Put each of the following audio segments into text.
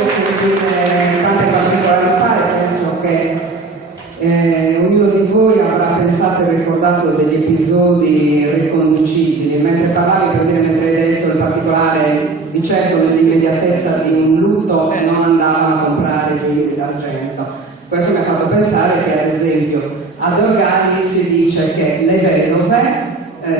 piaciuto sentire tante particolarità e penso che ognuno di voi avrà pensato e ricordato degli episodi riconducibili. Mentre parlavi, per dire, mentre hai detto in particolare, di certo nell'immediatezza di un lutto non andavano a comprare gioielli d'argento. Questo mi ha fatto pensare che, ad esempio, ad Orgagli si dice che le vedove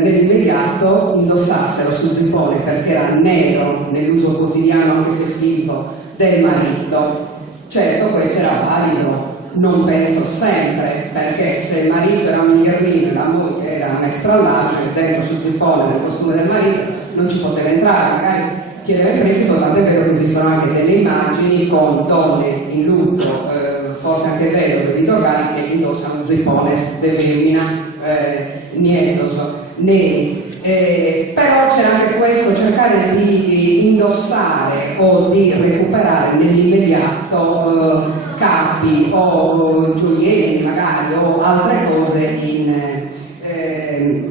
nell'immediato indossassero sul zippone, perché era nero nell'uso quotidiano anche festivo del marito. Certo, questo era valido, non penso sempre, perché se il marito era un mingherlino e la moglie era un extra large, dentro sul zippone del costume del marito non ci poteva entrare, magari chiedeva in prestito, tant'è vero che esistono anche delle immagini con donne in lutto, forse anche vedove di Dogani, che indossano un zippone de femmina, neri. Però c'era anche questo, cercare di indossare o di recuperare nell'immediato capi o gioielli magari o altre cose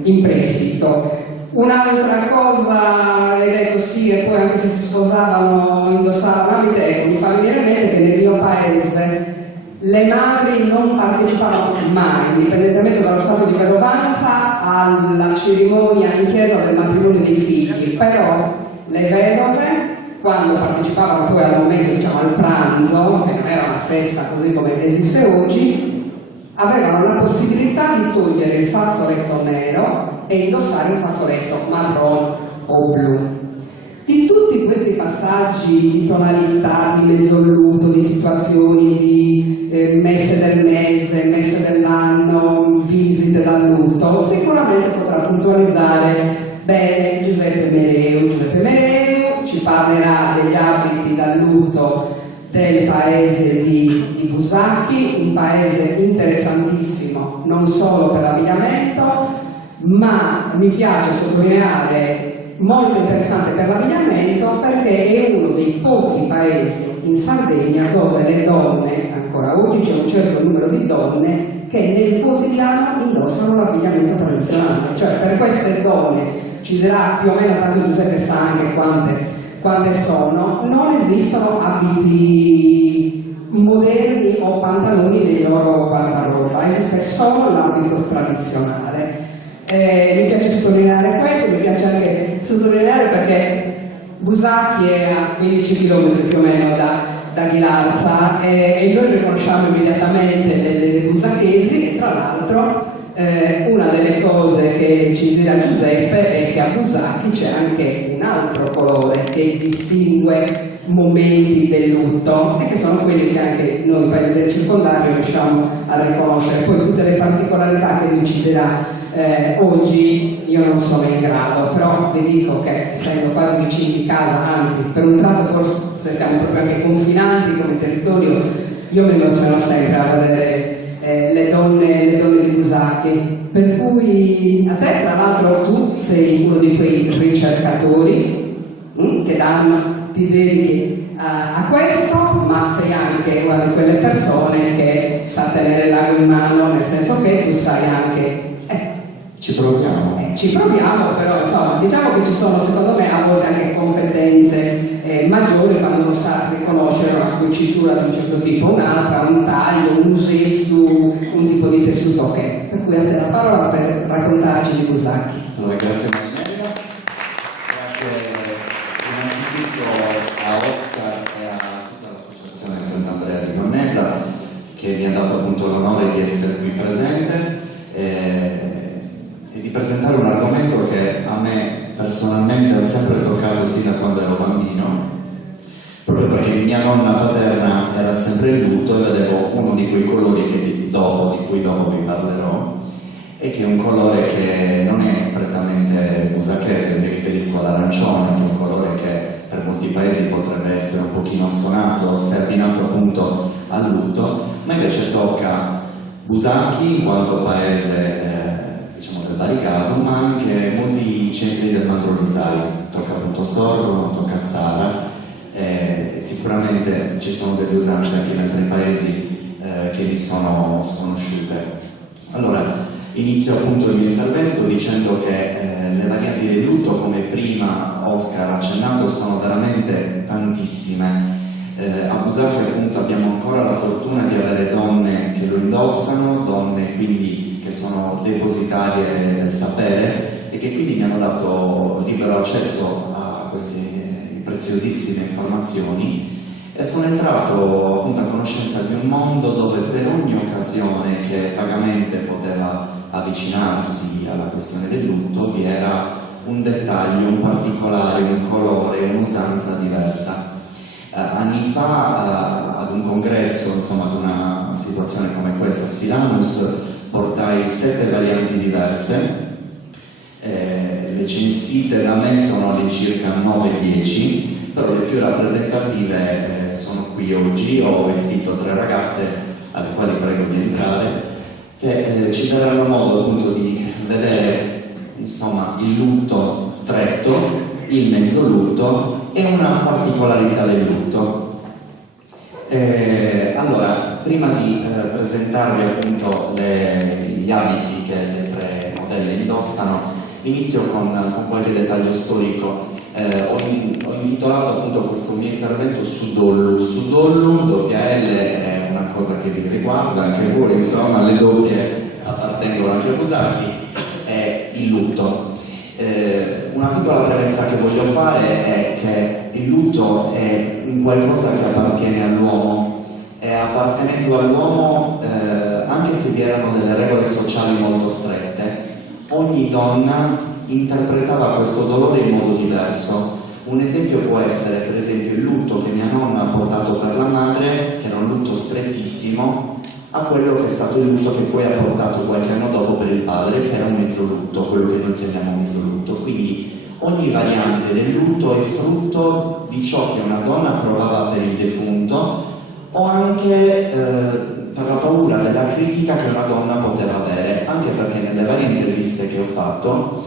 in prestito. Un'altra cosa, hai detto sì, e poi anche se si sposavano indossavano abiti, ecco, mi fa venire in mente che nel mio paese le madri non partecipavano mai, indipendentemente dallo stato di vedovanza, alla cerimonia in chiesa del matrimonio dei figli, però le vedove, quando partecipavano poi al momento, diciamo, al pranzo, che non era una festa così come esiste oggi, avevano la possibilità di togliere il fazzoletto nero e indossare un fazzoletto marrone o blu. Di tutti questi passaggi di tonalità, di mezzolluto, di situazioni, di messe del mese, messe dell'anno, visite dal lutto, sicuramente potrà puntualizzare bene Giuseppe Mereu. Giuseppe Mereu ci parlerà degli abiti dal lutto del paese di Busacchi, un paese interessantissimo non solo per l'abbigliamento, ma mi piace sottolineare molto interessante per l'abbigliamento perché è uno dei pochi paesi in Sardegna dove le donne, ancora oggi c'è un certo numero di donne che nel quotidiano indossano l'abbigliamento tradizionale. Cioè per queste donne, ci dirà più o meno, tanto Giuseppe sa anche quante sono, non esistono abiti moderni o pantaloni nei loro guardaroba, esiste solo l'abito tradizionale. Mi piace sottolineare questo, mi piace anche sottolineare perché Busacchi è a 15 km più o meno da Ghilarza e noi riconosciamo immediatamente le busacchesi e tra l'altro una delle cose che ci dirà Giuseppe è che a Busacchi c'è anche un altro colore che distingue momenti del lutto e che sono quelli che anche noi paesi del circondario riusciamo a riconoscere. Poi tutte le particolarità che lui ci dirà oggi io non sono in grado, però vi dico che essendo quasi vicini di casa, anzi per un tratto forse siamo proprio anche confinanti come territorio, io mi emoziono sempre a vedere le donne di Busacchi. Per cui a te, tra l'altro, tu sei uno di quei ricercatori che ti dedichi a questo, ma sei anche una di quelle persone che sa tenere l'ago in mano, nel senso che tu sai anche ci proviamo. Ci proviamo, però insomma, diciamo che ci sono secondo me a volte anche competenze maggiori quando uno sa riconoscere una cucitura di un certo tipo, un'altra, un taglio, un uso su un tipo di tessuto che. Per cui a te la parola per raccontarci di Busacchi. Allora, grazie Marinella, grazie innanzitutto a Oscar e a tutta l'associazione Sant'Andrea di Gonnesa che mi ha dato appunto l'onore di essere qui presente e di presentare un argomento che a me personalmente ha sempre toccato sin da quando ero bambino, proprio perché mia nonna paterna era sempre in lutto e vedevo uno di quei colori di cui dopo vi parlerò, e che è un colore che non è prettamente busacchese, mi riferisco all'arancione, che è un colore che per molti paesi potrebbe essere un pochino stonato se abbinato appunto al lutto, ma invece tocca Busacchi in quanto paese diciamo del Baricato, ma anche molti centri del Mandronisario, tocca appunto Sorgo, tocca Zara, e sicuramente ci sono delle usanze anche in altri paesi che vi sono sconosciute. Allora, inizio appunto il mio intervento dicendo che le varianti del lutto, come prima Oscar ha accennato, sono veramente tantissime. A Busacchi appunto abbiamo ancora la fortuna di avere donne che lo indossano, donne quindi che sono depositarie del sapere e che quindi mi hanno dato libero accesso a queste preziosissime informazioni e sono entrato appunto a conoscenza di un mondo dove per ogni occasione che vagamente poteva avvicinarsi alla questione del lutto vi era un dettaglio, un particolare, un colore, un'usanza diversa. Anni fa ad un congresso, insomma ad una situazione come questa a Silanus, portai 7 varianti diverse, le censite da me sono all'incirca 9-10, però le più rappresentative sono qui oggi. Ho vestito 3 ragazze alle quali prego di entrare, che ci daranno modo appunto di vedere insomma il lutto stretto, il mezzo lutto e una particolarità del lutto. Allora, prima di presentarvi appunto gli abiti che le 3 modelle indossano, inizio con qualche dettaglio storico. Ho intitolato appunto questo mio intervento Sudollu. Sudollu, doppia L, è una cosa che vi riguarda anche voi, insomma, le doppie appartengono anche a Busacchi, è il lutto. Una piccola premessa che voglio fare è che il lutto è un qualcosa che appartiene all'uomo e appartenendo all'uomo, anche se vi erano delle regole sociali molto strette, ogni donna interpretava questo dolore in modo diverso. Un esempio può essere per esempio il lutto che mia nonna ha portato per la madre, che era un lutto strettissimo, a quello che è stato il lutto che poi ha portato qualche anno dopo per il padre, che era un mezzo lutto, quello che noi chiamiamo mezzo lutto. Quindi ogni variante del lutto è frutto di ciò che una donna provava per il defunto o anche per la paura della critica che una donna poteva avere, anche perché nelle varie interviste che ho fatto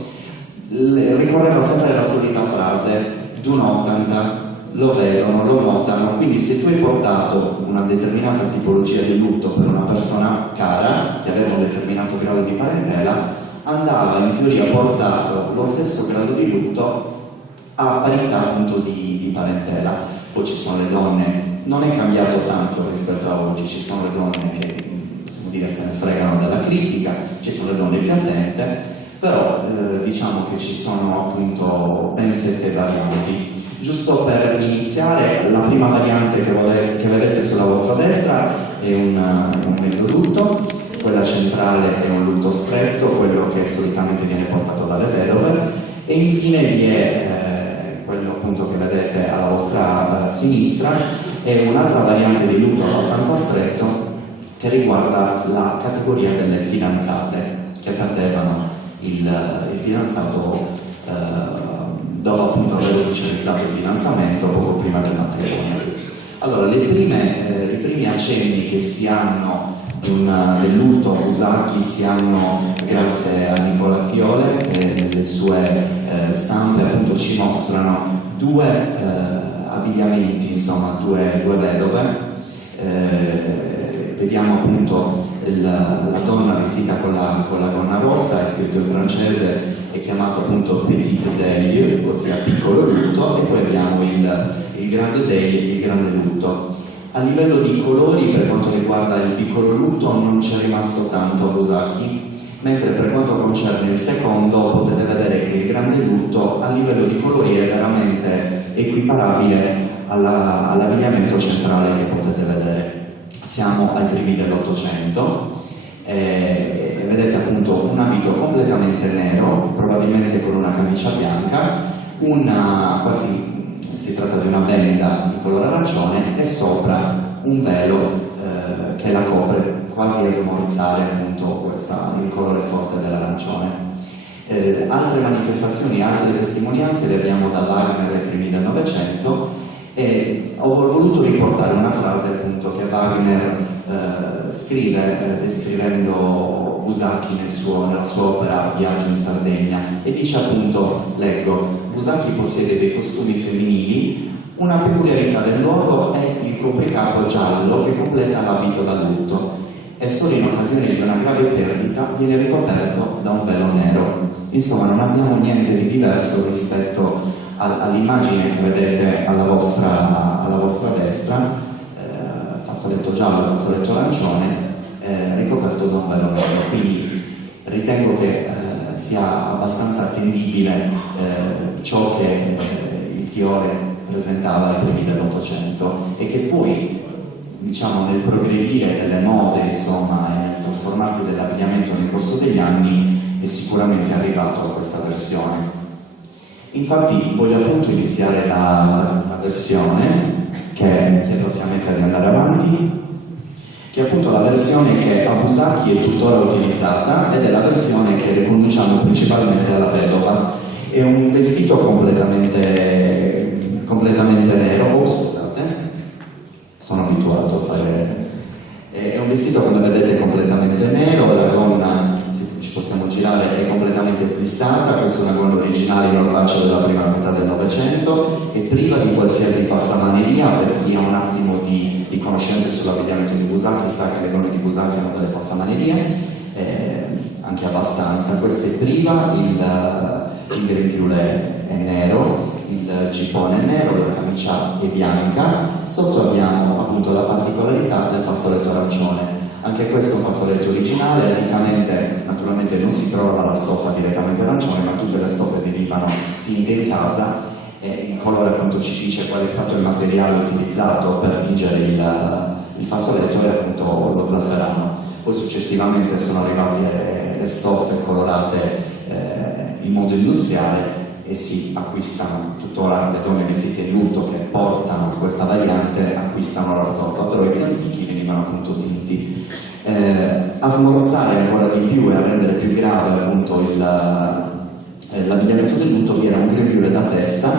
ricorreva sempre la solita frase «du notanta», lo vedono, lo notano, quindi se tu hai portato una determinata tipologia di lutto per una persona cara, che aveva un determinato grado di parentela, andava in teoria portato lo stesso grado di lutto a parità appunto di parentela. Poi ci sono le donne, non è cambiato tanto rispetto a oggi, ci sono le donne che possiamo dire se ne fregano della critica, ci sono le donne più attente, però diciamo che ci sono appunto ben 7 varianti. Giusto per iniziare, la prima variante che vedete sulla vostra destra è un mezzo lutto, quella centrale è un lutto stretto, quello che solitamente viene portato dalle vedove, e infine vi è quello appunto che vedete alla vostra sinistra, è un'altra variante di lutto abbastanza stretto che riguarda la categoria delle fidanzate che perdevano il fidanzato dopo appunto aver ufficializzato il fidanzamento poco prima del matrimonio. Allora, i primi accenni che si hanno del lutto a Busacchi si hanno grazie a Nicola Tiole, che nelle sue stampe appunto ci mostrano 2 abbigliamenti, insomma 2 vedove. Vediamo appunto la donna vestita con la gonna rossa, è scritto in francese, è chiamato appunto Petit Deuil, ossia piccolo lutto, e poi abbiamo il grande Deuil, il grande lutto. A livello di colori, per quanto riguarda il piccolo lutto, non c'è rimasto tanto a Busacchi, mentre per quanto concerne il secondo potete vedere che il grande lutto a livello di colori è veramente equiparabile all'abbigliamento centrale che potete vedere. Siamo ai primi dell'800 e vedete appunto un abito completamente nero, probabilmente con una camicia bianca, quasi si tratta di una benda di colore arancione e sopra un velo che la copre quasi a smorzare appunto il colore forte dell'arancione. Altre manifestazioni, altre testimonianze le abbiamo da Wagner ai primi del Novecento. E ho voluto riportare una frase appunto che Wagner scrive descrivendo Busacchi nella sua opera Viaggio in Sardegna, e dice appunto, leggo: Busacchi possiede dei costumi femminili, una peculiarità del luogo è il copricapo giallo che completa l'abito da lutto e solo in occasione di una grave perdita viene ricoperto da un velo nero. Insomma, non abbiamo niente di diverso rispetto all'immagine che vedete alla vostra destra, fazzoletto giallo, fazzoletto arancione, ricoperto da un velo nero. Quindi ritengo che sia abbastanza attendibile ciò che il Tiore presentava ai primi dell'Ottocento e che poi, diciamo, nel progredire delle mode, insomma, e nel trasformarsi dell'abbigliamento nel corso degli anni è sicuramente arrivato a questa versione. Infatti voglio appunto iniziare da questa versione, che chiedo a Fiammetta di andare avanti, che è appunto la versione che a Busacchi è tuttora utilizzata ed è la versione che riconduciamo principalmente alla vedova. È un vestito completamente nero, oh scusate, sono abituato a fare... È un vestito, come vedete, completamente nero, la gonna, ci possiamo girare, è completamente plissata. Questa è una gonna originale in orlaccio della prima metà del Novecento, è priva di qualsiasi passamaneria. Per chi ha un attimo di conoscenze sull'abbigliamento di Busacchi sa che le gonne di Busacchi hanno delle passamanerie, anche abbastanza. Questa è priva, il grembiule è nero, il gippone è nero, la camicia è bianca, sotto abbiamo appunto la particolarità del fazzoletto arancione. Anche questo è un fazzoletto originale, anticamente naturalmente non si trovava la stoffa direttamente arancione, ma tutte le stoffe venivano tinte in casa e il colore appunto ci dice qual è stato il materiale utilizzato per tingere il fazzoletto, è appunto lo zafferano. Poi successivamente sono arrivate le stoffe colorate in modo industriale e si acquistano, tuttora le donne vestite in lutto che portano questa variante acquistano la stoffa, però i più antichi venivano appunto tinti. A smorzare ancora di più e a rendere più grave appunto l'abbigliamento del lutto vi era un grembiule da testa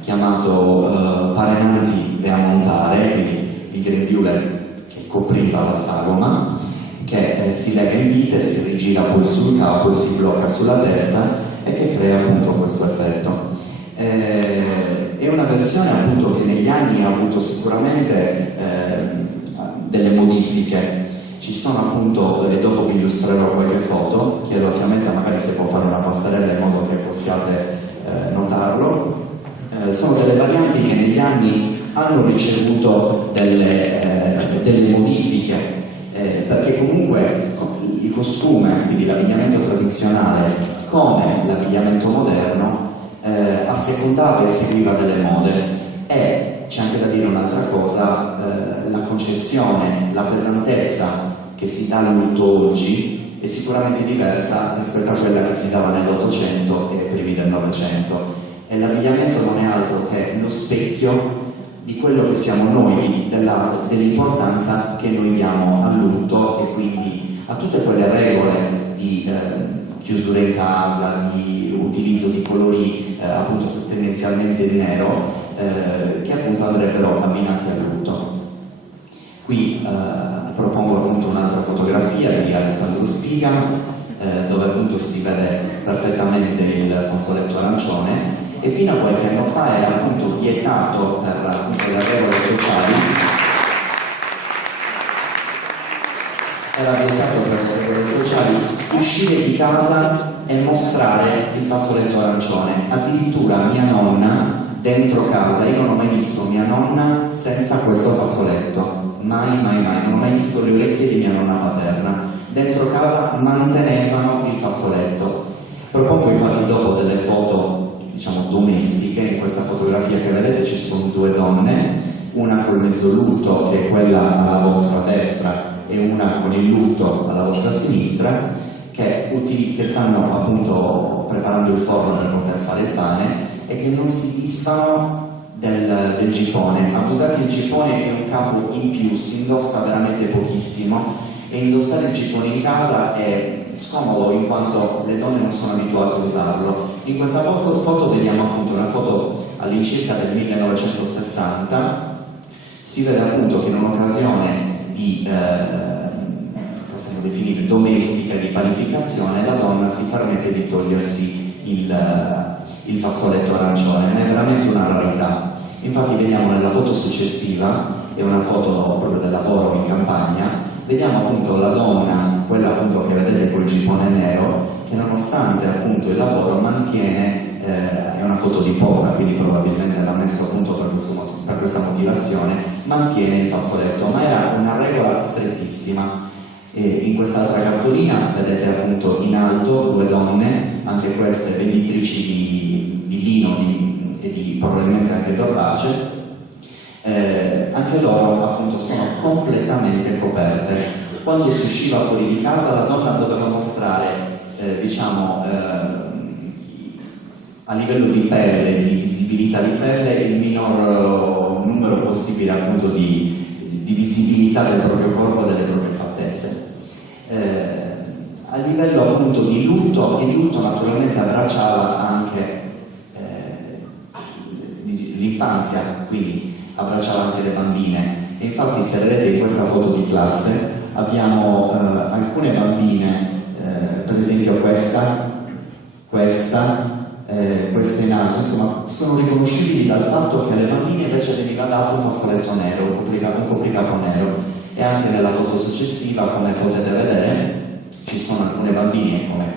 chiamato parenanti e a montare, quindi il grembiule che copriva la sagoma, che si lega in vite, si rigira poi sul capo e si blocca sulla testa e che crea appunto questo effetto. È una versione appunto che negli anni ha avuto sicuramente delle modifiche. Ci sono appunto, e dopo vi illustrerò qualche foto, chiedo a Fiammetta magari se può fare una passerella in modo che possiate notarlo. Sono delle varianti che negli anni hanno ricevuto delle modifiche, perché comunque il costume, quindi l'abbigliamento tradizionale, come l'abbigliamento moderno, assecondava e seguiva delle mode. E c'è anche da dire un'altra cosa, la concezione, la pesantezza che si dà al lutto oggi è sicuramente diversa rispetto a quella che si dava nell'Ottocento e primi del Novecento. E l'abbigliamento non è altro che lo specchio di quello che siamo noi, dell'importanza che noi diamo al lutto e quindi a tutte quelle regole di chiusura in casa, di utilizzo di colori appunto tendenzialmente in nero, che appunto andrebbero abbinati al lutto. Qui propongo appunto un'altra fotografia di Alessandro Spiga, dove appunto si vede perfettamente il fazzoletto arancione, e fino a qualche anno fa era appunto vietato per appunto le regole sociali, uscire di casa e mostrare il fazzoletto arancione. Addirittura mia nonna dentro casa, io non ho mai visto mia nonna senza questo fazzoletto, mai, non ho mai visto le orecchie di mia nonna paterna. Dentro casa mantenevano il fazzoletto. Propongo infatti dopo delle foto, diciamo, domestiche. In questa fotografia che vedete ci sono due donne, una col mezzo lutto, che è quella alla vostra destra, e una con il lutto alla vostra sinistra, che stanno appunto preparando il forno per poter fare il pane e che non si disfano del gippone. A Busacchi il gippone è un capo in più, si indossa veramente pochissimo e indossare il gippone in casa è scomodo in quanto le donne non sono abituate a usarlo. In questa foto vediamo appunto una foto all'incirca del 1960, si vede appunto che in un'occasione di possiamo definire domestica, di panificazione, la donna si permette di togliersi il fazzoletto arancione, è veramente una rarità. Infatti vediamo nella foto successiva, è una foto proprio del lavoro in campagna, vediamo appunto la donna, quella quella appunto che vedete col gippone nero, che nonostante appunto il lavoro mantiene, è una foto di posa, quindi probabilmente l'ha messo appunto per questa motivazione, mantiene il fazzoletto, ma era una regola strettissima. E in quest'altra cartolina vedete appunto in alto due donne, anche queste venditrici di lino e probabilmente anche d'orbace. Anche loro appunto sono completamente coperte. Quando si usciva fuori di casa la donna doveva mostrare diciamo a livello di pelle, di visibilità di pelle, il minor numero possibile appunto di visibilità del proprio corpo e delle proprie fattezze. A livello appunto di lutto, il lutto naturalmente abbracciava anche l'infanzia, quindi abbracciava anche le bambine. E infatti se vedete in questa foto di classe abbiamo alcune bambine, per esempio questa in alto, insomma sono riconoscibili dal fatto che alle bambine invece veniva dato un fazzoletto nero, un copricapo nero. E anche nella foto successiva, come potete vedere, ci sono alcune bambine come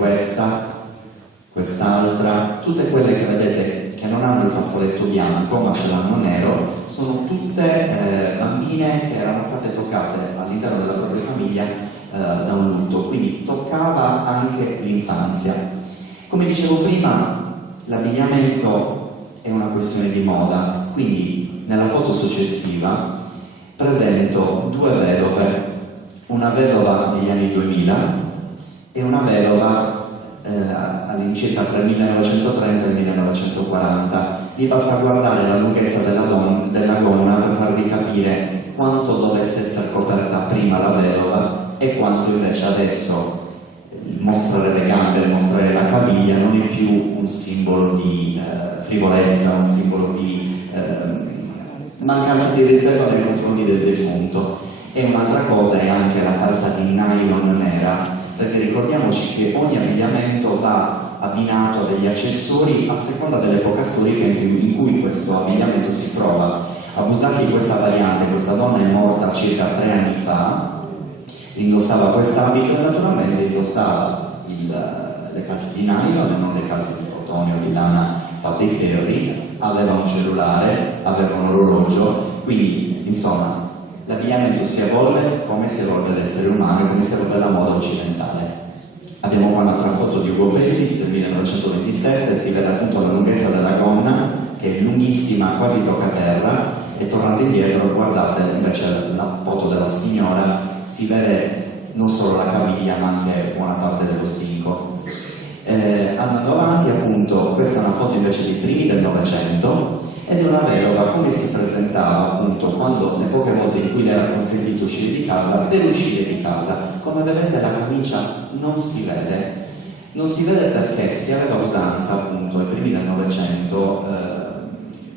quest'altra, tutte quelle che vedete che non hanno il fazzoletto bianco ma ce l'hanno nero, sono tutte bambine che erano state toccate all'interno della propria famiglia da un lutto, quindi toccava anche l'infanzia. Come dicevo prima, l'abbigliamento è una questione di moda, quindi nella foto successiva presento due vedove, una vedova negli anni 2000 e una vedova all'incirca tra il 1930 e il 1940. Vi basta guardare la lunghezza della gonna per farvi capire quanto dovesse essere coperta prima la vedova e quanto invece adesso mostrare le gambe, mostrare la caviglia non è più un simbolo di frivolezza, un simbolo di mancanza di rispetto nei confronti del defunto. E un'altra cosa è anche la calza di nylon nera, perché ricordiamoci che ogni abbigliamento va abbinato a degli accessori a seconda dell'epoca storica in cui questo abbigliamento si trova. Abusati di questa variante, questa donna è morta circa 3 anni fa, indossava quest'abito e naturalmente indossava le calze di nylon e non le calze di cotone o di lana fatte ai ferri, aveva un cellulare, aveva un orologio, quindi insomma l'abbigliamento si evolve come si evolve l'essere umano, come si evolve la moda occidentale. Abbiamo qua un'altra foto di Hugo Bellis del 1927, si vede appunto la lunghezza della gonna che è lunghissima, quasi tocca terra, e tornando indietro guardate invece la foto della signora, si vede non solo la caviglia ma anche buona parte dello stinco. Andando avanti appunto, questa è una foto invece dei primi del Novecento ed è una vedova come si presentava appunto quando le poche volte in cui le era consentito uscire di casa, per uscire di casa. Come vedete la camicia non si vede perché si aveva usanza appunto ai primi del Novecento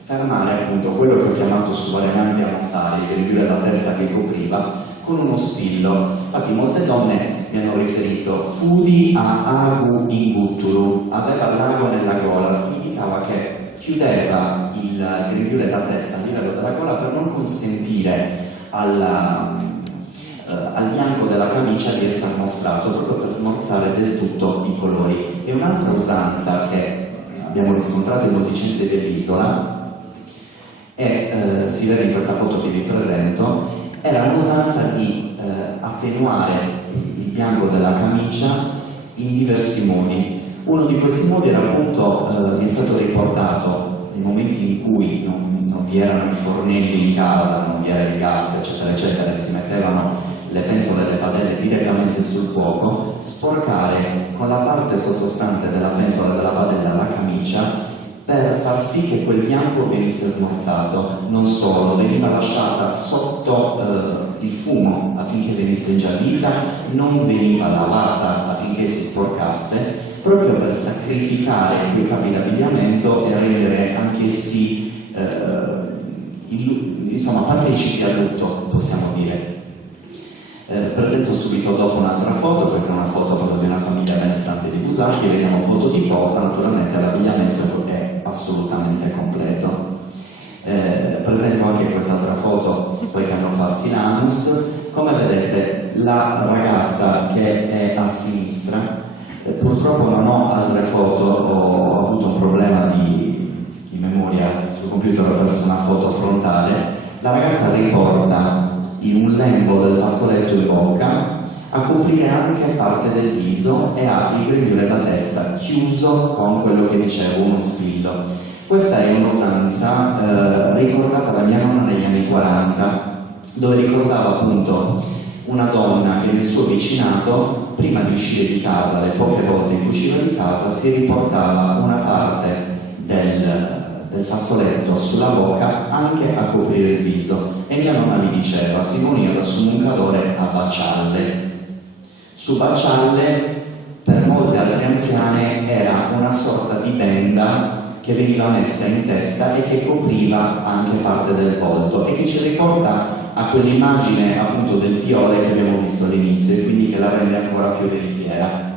fermare appunto quello che ho chiamato subarrianti a montare, il grembiule da testa che copriva, con uno spillo. Infatti molte donne mi hanno riferito fudi a agu inguturu, aveva l'ago nella gola, significava che chiudeva il grembiule da testa a livello della gola per non consentire al bianco della camicia di essere mostrato, proprio per smorzare del tutto i colori. E un'altra usanza che abbiamo riscontrato in molti centri dell'isola e si vede in questa foto che vi presento, era un'usanza di attenuare il bianco della camicia in diversi modi. Uno di questi modi era appunto, mi è stato riportato nei momenti in cui non vi erano i fornelli in casa, non vi era il gas, eccetera, eccetera, e si mettevano le pentole e le padelle direttamente sul fuoco, sporcare con la parte sottostante della pentola e della padella la camicia per far sì che quel bianco venisse smorzato. Non solo, veniva lasciata sotto il fumo affinché venisse ingiallita, non veniva lavata affinché si sporcasse, proprio per sacrificare quei capi d'abbigliamento e rendere anch'essi insomma partecipi al lutto, possiamo dire. Presento subito dopo un'altra foto, questa è una foto proprio di una famiglia benestante di Busacchi, vediamo foto di posa, naturalmente l'abbigliamento è assolutamente completo. Presento anche quest'altra foto qualche anno fa a Silanus. Come vedete la ragazza che è a sinistra, purtroppo non ho altre foto, ho avuto un problema di memoria sul computer, ho perso una foto frontale. La ragazza riporta in un lembo del fazzoletto in bocca a coprire anche parte del viso e ha il grembiule da testa chiuso con quello che dicevo, uno spillo. Questa è un'usanza ricordata da mia nonna negli anni 40, dove ricordava appunto una donna che nel suo vicinato, prima di uscire di casa, le poche volte in cui usciva di casa, si riportava una parte del fazzoletto sulla bocca anche a coprire il viso, e mia nonna mi diceva si univa su un calore a Baccialle. Su Baccialle, per molte altre anziane, era una sorta di benda che veniva messa in testa e che copriva anche parte del volto, e che ci riporta a quell'immagine appunto del tiole che abbiamo visto all'inizio, e quindi che la rende ancora più veritiera.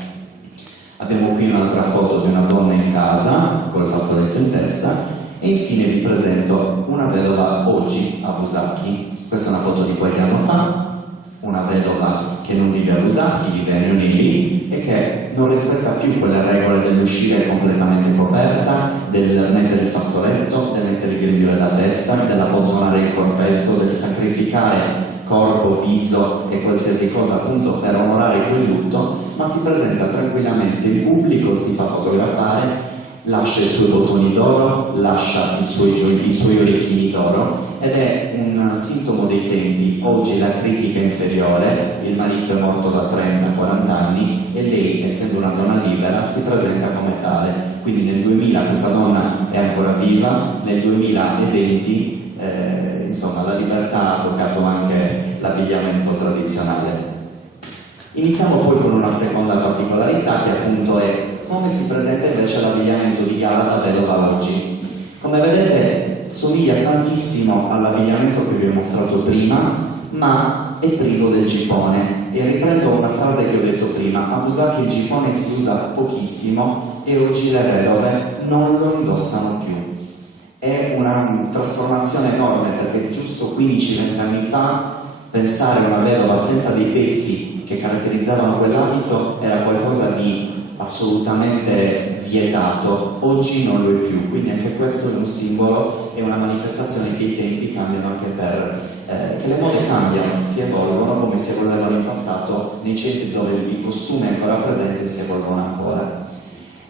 Abbiamo qui un'altra foto di una donna in casa col fazzoletto in testa, e infine vi presento una vedova oggi a Busacchi. Questa è una foto di qualche anno fa, una vedova che non vive a Busacchi, vive a Rionili, e che non rispetta più quelle regole dell'uscire completamente coperta, del mettere il fazzoletto, del mettere il grembiule alla testa, dell'abbottonare il corpetto, del sacrificare corpo, viso e qualsiasi cosa appunto per onorare quel lutto, ma si presenta tranquillamente in pubblico, si fa fotografare, lascia i suoi bottoni d'oro, lascia i suoi orecchini d'oro, ed è un sintomo dei tempi. Oggi la critica è inferiore, il marito è morto da 30-40 anni e lei, essendo una donna libera, si presenta come tale. Quindi nel 2000 questa donna è ancora viva, nel 2020 insomma la libertà ha toccato anche l'abbigliamento tradizionale. Iniziamo poi con una seconda particolarità, che appunto è come si presenta invece l'abbigliamento di gala da vedova oggi. Come vedete somiglia tantissimo all'abbigliamento che vi ho mostrato prima, ma è privo del gippone. E riprendo una frase che ho detto prima: a Busacchi il gippone si usa pochissimo e oggi le vedove non lo indossano più. È una trasformazione enorme, perché giusto 15-20 anni fa pensare a una vedova senza dei pezzi che caratterizzavano quell'abito era qualcosa di assolutamente vietato. Oggi non lo è più, quindi anche questo è un simbolo e una manifestazione che i tempi cambiano anche che le mode cambiano, si evolvono come si evolvevano in passato nei centri dove il costume è ancora presente e si evolvono ancora.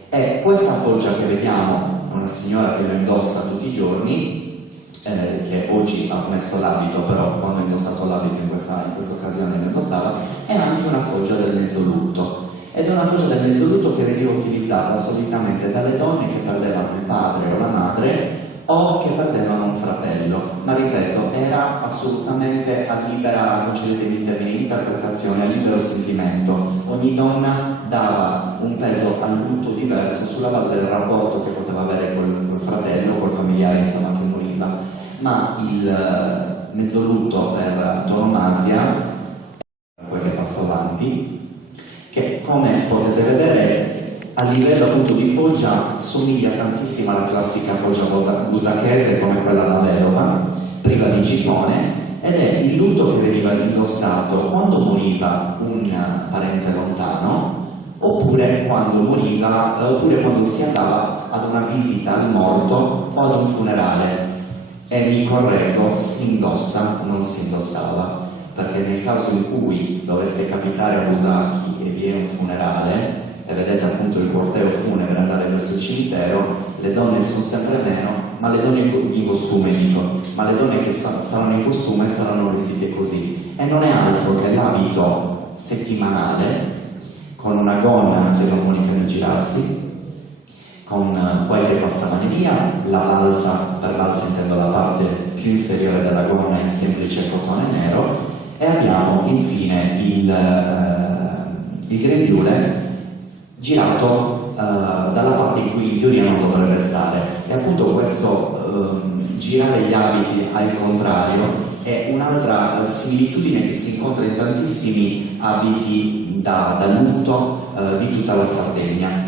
E questa foggia che vediamo, una signora che lo indossa tutti i giorni, che oggi ha smesso l'abito, però quando ha indossato l'abito in questa occasione lo indossava, è anche una foggia del mezzolutto. Ed è una foggia del mezzolutto che veniva utilizzata solitamente dalle donne che perdevano il padre o la madre, o che perdevano un fratello, ma ripeto, era assolutamente a libera, concedetemi il termine, interpretazione, a libero sentimento. Ogni donna dava un peso al lutto diverso sulla base del rapporto che poteva avere col fratello, col familiare, insomma, che moriva. Ma il mezzolutto per antonomasia, quel che passo avanti, che come potete vedere a livello appunto di foggia somiglia tantissimo alla classica foggia busacchese come quella da vedova, priva di gippone, ed è il lutto che veniva indossato quando moriva un parente lontano, oppure quando si andava ad una visita al morto o ad un funerale. E mi correggo, si indossa, non si indossava, perché nel caso in cui dovesse capitare a Busacchi e vi è un funerale e vedete appunto il corteo funebre andare verso il cimitero, le donne sono sempre meno, ma le donne in costume dico, ma le donne che saranno in costume saranno vestite così, e non è altro che l'abito settimanale con una gonna che non comunica di girarsi, con qualche passamaneria, la balza, per balza intendo la parte più inferiore della gonna in semplice cotone nero, e abbiamo infine il grembiule girato dalla parte in cui in teoria non dovrebbe stare. E appunto questo girare gli abiti al contrario è un'altra similitudine che si incontra in tantissimi abiti da lutto di tutta la Sardegna.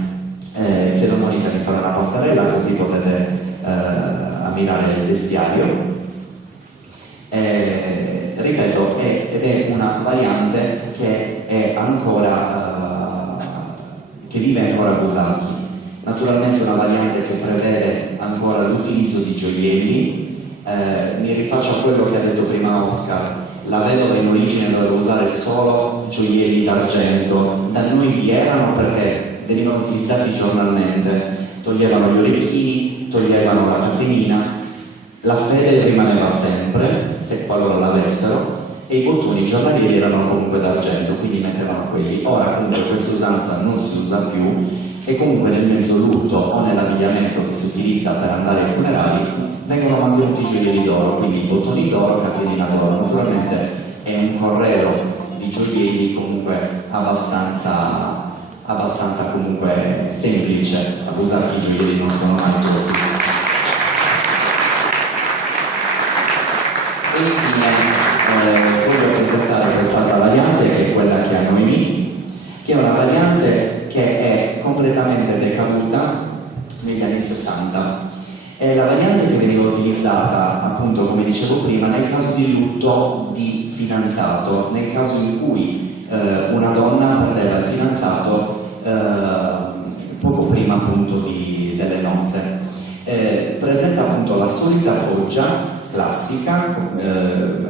Chiedo a Monica di fare una passerella così potete ammirare il vestiario. Ripeto, è ed è una variante che è ancora che vive ancora a Busacchi. Naturalmente una variante che prevede ancora l'utilizzo di gioielli. Mi rifaccio a quello che ha detto prima Oscar. La vedova in origine doveva usare solo gioielli d'argento, da noi vi erano perché venivano utilizzati giornalmente, toglievano gli orecchini, toglievano la catenina, la fede rimaneva sempre, se qualora l'avessero, e i bottoni giornalieri erano comunque d'argento, quindi mettevano quelli. Ora comunque questa usanza non si usa più e comunque nel mezzolutto o nell'abbigliamento che si utilizza per andare ai funerali vengono mantenuti i gioielli d'oro, quindi bottoni d'oro, catenina d'oro. Naturalmente è un corredo di gioielli comunque abbastanza comunque semplice, a Busacchi i gioielli non sono mai troppi. E infine voglio presentare quest'altra variante che è quella che ha Noemi, che è una variante che è completamente decaduta negli anni 60. È la variante che veniva utilizzata, appunto, come dicevo prima, nel caso di lutto di fidanzato, nel caso in cui una donna perdeva il fidanzato poco prima appunto delle nozze. Presenta appunto la solita foggia classica,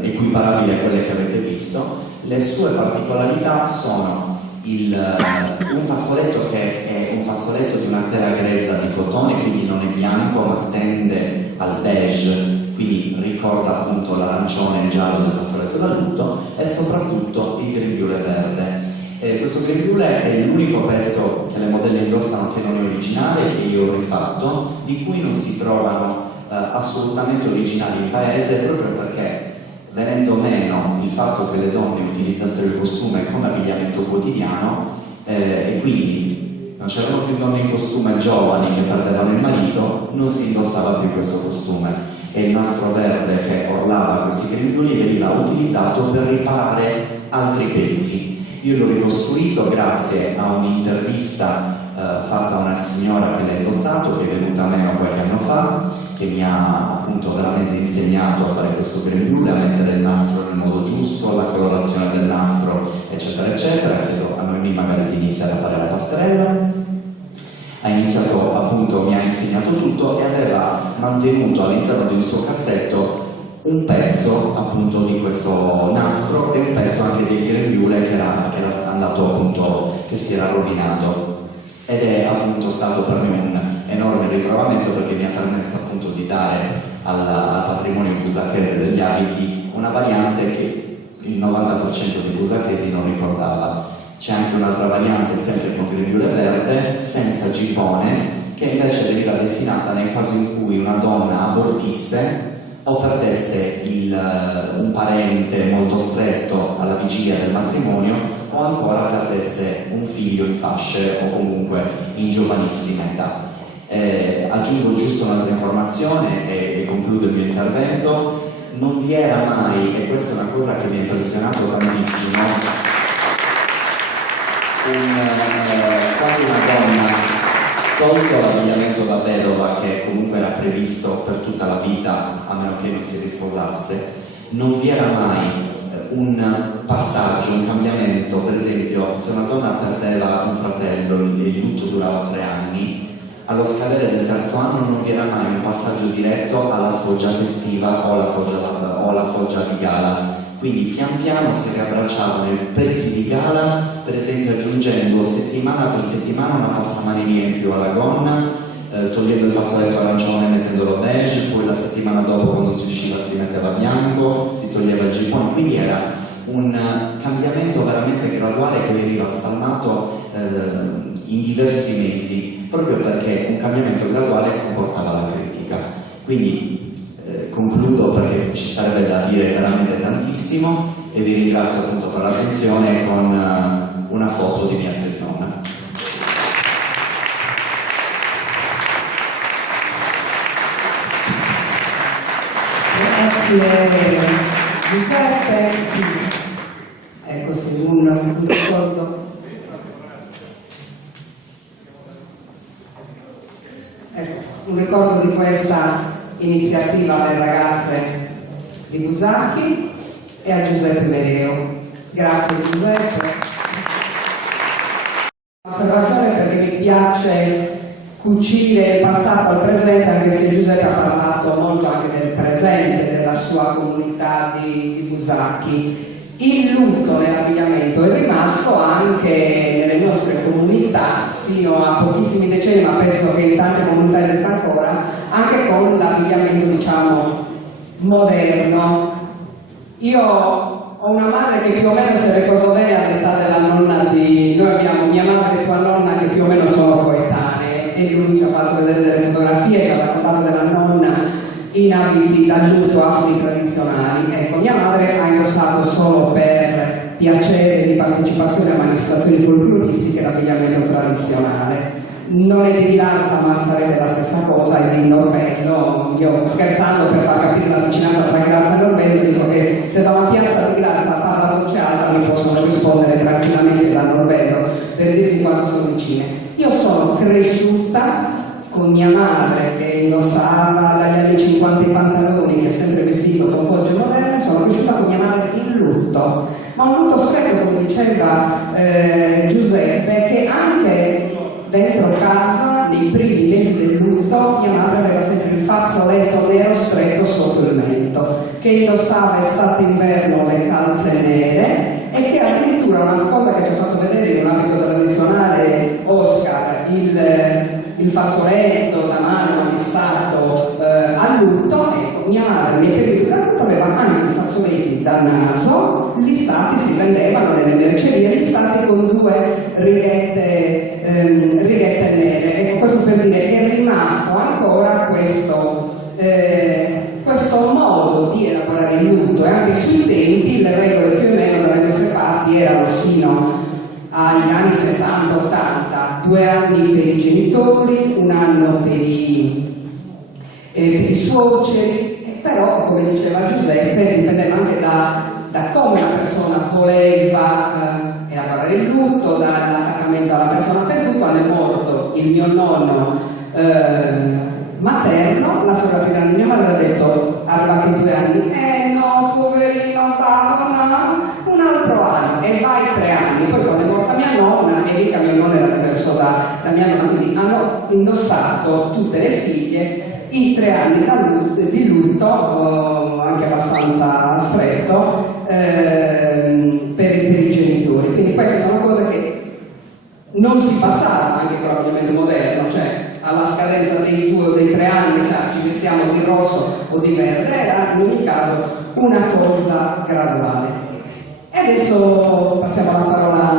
equiparabile a quelle che avete visto. Le sue particolarità sono un fazzoletto che è un fazzoletto di una tela grezza di cotone, quindi non è bianco ma tende al beige, quindi ricorda appunto l'arancione e il giallo del fazzoletto da lutto, e soprattutto il grembiule verde. Questo grembiule è l'unico pezzo che le modelle indossano che non è originale, che io ho rifatto, di cui non si trovano assolutamente originali in paese, proprio perché venendo meno il fatto che le donne utilizzassero il costume come abbigliamento quotidiano e quindi non c'erano più donne in costume giovani che perdevano il marito, non si indossava più questo costume e il nastro verde che orlava questi grembiuli veniva utilizzato per riparare altri pezzi. Io l'ho ricostruito grazie a un'intervista fatta a una signora che l'ha indossato, che è venuta a me qualche anno fa, che mi ha appunto veramente insegnato a fare questo grembiule, a mettere il nastro nel modo giusto, la colorazione del nastro, eccetera eccetera. Chiedo a Noemi magari di iniziare a fare la passerella. Ha iniziato appunto, mi ha insegnato tutto e aveva mantenuto all'interno di un suo cassetto un pezzo appunto di questo nastro e un pezzo anche del grembiule che era andato appunto, che si era rovinato, ed è appunto stato per me un enorme ritrovamento perché mi ha permesso appunto di dare al patrimonio busacchese degli abiti una variante che il 90% dei busacchesi non ricordava. C'è anche un'altra variante sempre con grembiule verde senza gippone, che invece veniva destinata nel caso in cui una donna abortisse o perdesse un parente molto stretto alla vigilia del matrimonio, o ancora perdesse un figlio in fasce o comunque in giovanissima età. Aggiungo giusto un'altra informazione e concludo il mio intervento. Non vi era mai, e questa è una cosa che mi ha impressionato tantissimo, quando una donna, tolto l'abbigliamento da vedova che comunque era previsto per tutta la vita a meno che non si risposasse, non vi era mai un passaggio, un cambiamento. Per esempio, se una donna perdeva un fratello e il lutto durava 3 anni, allo scadere del 3° anno non vi era mai un passaggio diretto alla foggia festiva o alla foggia di gala. Quindi pian piano si riabbracciavano i pezzi di gala, per esempio aggiungendo settimana per settimana una passamaniera in più alla gonna, togliendo il fazzoletto arancione e mettendolo beige, poi la settimana dopo quando si usciva si metteva bianco, si toglieva il gippone, quindi era un cambiamento veramente graduale che veniva spalmato in diversi mesi, proprio perché un cambiamento graduale comportava la critica. Quindi concludo perché ci sarebbe da dire veramente tantissimo e vi ringrazio appunto per l'attenzione con una foto di mia tesnonna. Grazie Giuseppe. Ecco sì, un ricordo. Ecco, un ricordo di questa iniziativa delle ragazze di Busacchi. e a Giuseppe Mereo. Grazie Giuseppe. Osservazione, perché mi piace cucire il passato al presente, anche se Giuseppe ha parlato molto anche del presente della sua comunità di Busacchi. Il lutto nell'abbigliamento è rimasto anche nelle nostre comunità sino a pochissimi decenni, ma penso che in tante comunità esista ancora, anche con l'abbigliamento, diciamo, moderno. Io ho una madre che più o meno, se ricordo bene, ha l'età della nonna di... Noi abbiamo mia madre e tua nonna che più o meno sono coetanee, e lui ci ha fatto vedere delle fotografie, ci ha raccontato della nonna in abiti da lutto, abiti tradizionali. Ecco, mia madre ha indossato solo per piacere di partecipazione a manifestazioni folcloristiche l'abbigliamento tradizionale. Non è di Vilarza, ma sarebbe la stessa cosa, è di Norbello. Io, scherzando, per far capire la vicinanza tra Grazia e Norbello, dico che se da una piazza di Grazia parla a voce alta mi possono rispondere tranquillamente da Norbello, per dirvi quanto sono vicine. Io sono cresciuta con mia madre che indossava dagli anni 50 i pantaloni, che è sempre vestito con fogge moderne. Sono cresciuta con mia madre in lutto, ma un lutto stretto, come diceva Giuseppe, che anche dentro casa, nei primi mesi del lutto, mia madre aveva sempre il fazzoletto nero stretto sotto il mento, che indossava estate e inverno le calze nere, e che addirittura, una cosa che ci ha fatto vedere in un abito tradizionale Oscar, il fazzoletto da mano lissato a lutto. Ecco, mia madre nei periodi da lutto aveva anche i fazzoletti da naso listati, si vendevano nelle mercerie, listati con 2 righette nere. Ecco, questo per dire che è rimasto ancora questo modo di elaborare il lutto, e anche sui tempi le regole più o meno dalle nostre parti erano sino agli anni 70-80, 2 anni per i genitori, 1 anno per i suoceri, però, come diceva Giuseppe, dipendeva anche da come la persona voleva elaborare il lutto, dall'attaccamento alla persona perduta. Quando è morto il mio nonno materno, la sorella più grande di mia madre ha detto, arrivati 2 anni, no, poverino, no, un altro anno, e vai 3 anni. Poi quando è morta mia nonna, e lì che mio nonno era diverso da mia nonna, quindi hanno indossato tutte le figlie i 3 anni di lutto, anche abbastanza stretto, per i genitori. Quindi queste sono cose che non si passavano anche con l'abbigliamento moderno, cioè alla scadenza dei 2 o dei 3 anni, cioè, ci vestiamo di rosso o di verde, era in ogni caso una cosa graduale. E adesso passiamo la parola